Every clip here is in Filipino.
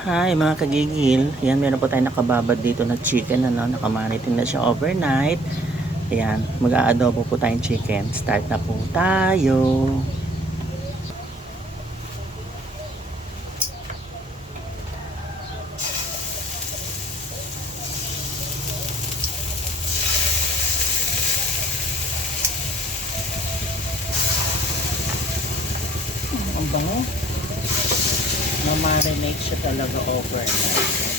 Hi mga kagigil. Yan, meron po tayo nakababad dito na chicken. Ano? Nakamanitin na siya overnight. Ayan, mag-aadobo po tayong chicken. Start na po tayo. Ang bango. Mamarinate siya talaga overnight.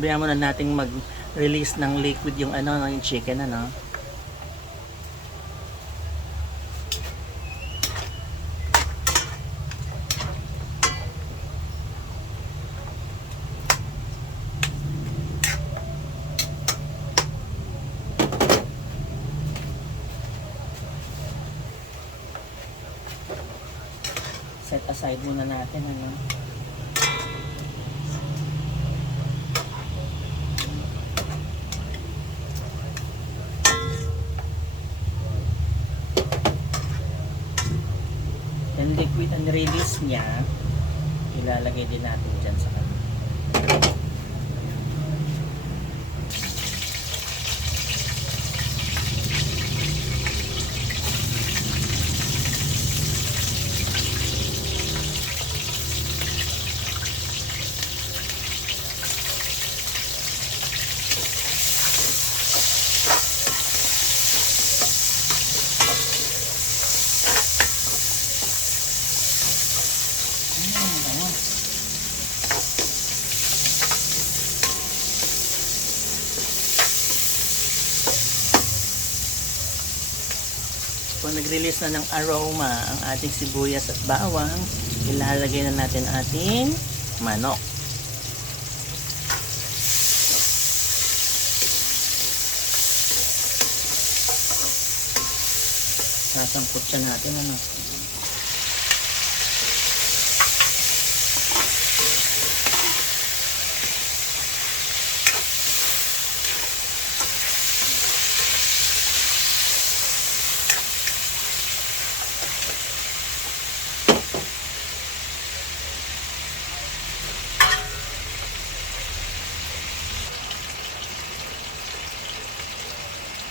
Sabihan muna nating mag-release ng liquid yung ano, yung chicken ano. Set aside muna natin ano. Then liquid and release niya, ilalagay din natin dyan sa kanya. Mm, bango. Kung nag-release na ng aroma ang ating sibuyas at bawang, ilalagay na natin ating manok. Sasangkot siya natin ano.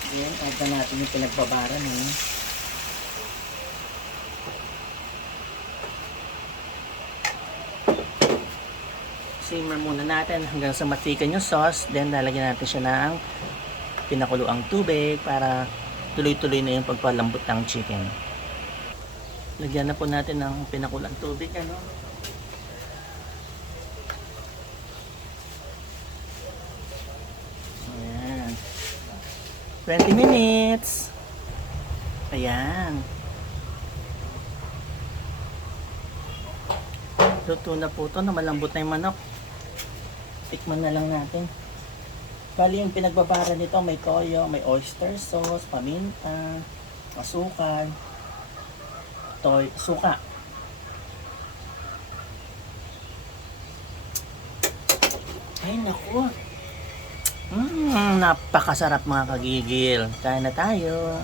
Yan, add na natin yung pinagbabaran eh. Simmer muna natin hanggang sa matikan yung sauce. Then lalagyan natin siya ng pinakuluang tubig para tuloy-tuloy na yung pagpalambot ng chicken. Lagyan na po natin ng pinakulang tubig. Ano? Ayan. 20 minutes. Ayan. Luto na po ito na malambot na yung manok. Tikman na lang natin. Bali yung pinagbabara nito may toyo, may oyster sauce, paminta, asukal, toy, suka. Ay naku. Mm, napakasarap mga kagigil. Kain na tayo.